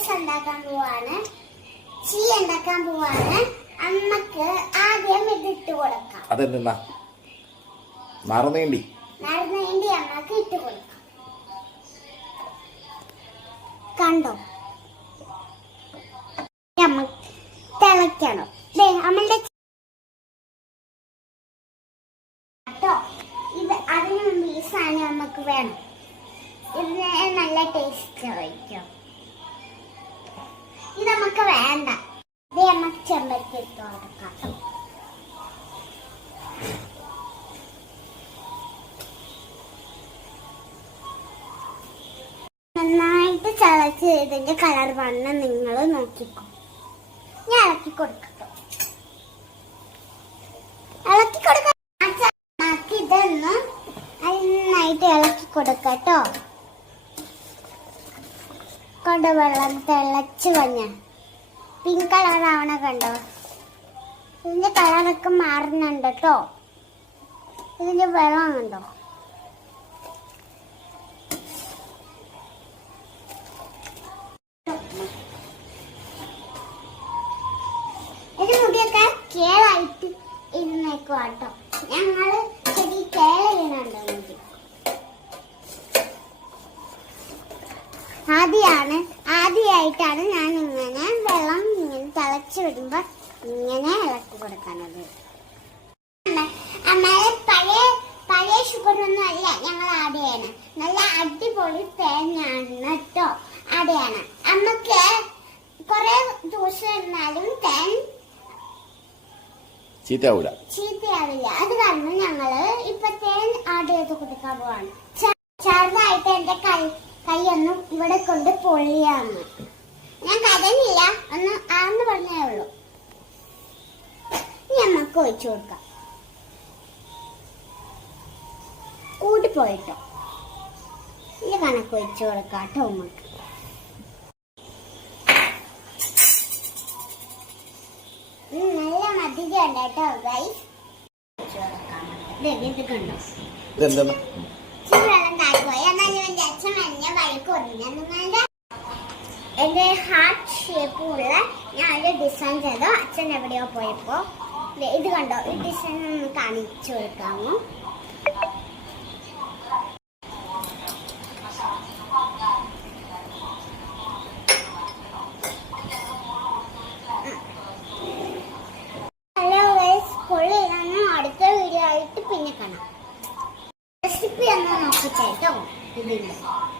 Juice ഉണ്ടാക്കാൻ പോവാണ്. ചീ ഉണ്ടാക്കാൻ പോവാണ്. അമ്മക്ക് ആദ്യം ഇതിട്ട് കൊടുക്കാം. അതെന്താ മറന്നേണ്ടി അമ്മക്ക് ഇട്ട് കൊടുക്കാം. കണ്ടോ, അമ്മ തിളയ്ക്കണം. അമ്മയുടെ ഇത് അതിന് മുമ്പ് ഈ സാധനം നമുക്ക് വേണം. ഇതിന് നല്ല ടേസ്റ്റ് ആയിരിക്കും. ഇത് നമുക്ക് വേണ്ട. ഇത് നമുക്ക് ചെമ്പരത്തി ഇട്ട് കൊടുക്കാം. നന്നായിട്ട് തിളച്ച് ഇതിന്റെ കളർ വന്ന നിങ്ങൾ നോക്കിക്കോ. ഞാൻ ഇളക്കി കൊടുക്കട്ടോ. ഇളക്കി കൊടുക്ക. ഇതൊന്ന് നന്നായിട്ട് ഇളക്കി കൊടുക്കട്ടോ. കൊണ്ട് വെള്ളം തിളച്ച് കഴിഞ്ഞ പിങ്ക് കളർ ആവണ കണ്ടോ. ഇതിന്റെ കളറൊക്കെ മാറുന്നുണ്ട് കേട്ടോ. ഇതിന്റെ വെള്ളം കണ്ടോ. ഇത് മുടിയൊക്കെ കേളായിട്ട് ഇരുന്നേക്കും കേട്ടോ. ഞങ്ങള് ശരി കേള ചെയ്യുന്നുണ്ട്. മുടി ആദ്യമായിട്ടാണ് ഞാൻ ഇങ്ങനെ വെള്ളം ഇങ്ങനെ തിളച്ച് വരുമ്പോ ഇങ്ങനെ ഇളക്കി കൊടുക്കുന്നത്. അമ്മയുടെ പഴയ ഷുഗറൊന്നും അല്ല ഞങ്ങൾ ആടെയാണ്. നല്ല അടിപൊളി തേങ്ങയാണ് കേട്ടോ. ആടെയാണ്. അമ്മക്ക് കൊറേ ദിവസം ഇരുന്നാലും തേൻ ചീത്തയാവില്ല. അത് കാരണം ഞങ്ങള് ഇപ്പൊ തേൻ ആഡ് ചെയ്ത് കൊടുക്കാൻ പോവാണ്. ചെറുതായിട്ട് എന്റെ കൈയൊന്നും ഇവിടെ കൊണ്ട് പൊള്ളിയാന്ന്. ഞാൻ കരഞ്ഞില്ല, ഒന്ന് ആന്ന് പറഞ്ഞേ ഉള്ളൂ. ഇനി അമ്മക്ക് ഒഴിച്ചു കൊടുക്കാം. കൂട്ടിപ്പോയിട്ടോ. ഇത് കണക്ക് ഒഴിച്ചു കൊടുക്കാം കേട്ടോ. അമ്മക്ക് നല്ല മധുരം കേട്ടോ ഗൈസ്. ഇത് കണ്ടോ. വെള്ളം താഴ്പോയി. എന്നാലും എന്റെ അച്ഛൻ എന്നെ വഴക്ക് പറഞ്ഞു. നിങ്ങളുടെ എന്റെ ഹാർട്ട് ഷേപ്പുള്ള ഞാൻ ഒരു ഡിസൈൻ ചെയ്തോ. അച്ഛൻ എവിടെയോ പോയപ്പോ ഇത് കണ്ടോ. ഈ ഡിസൈൻ ഒന്ന് കാണിച്ചു കൊടുക്കാമോ.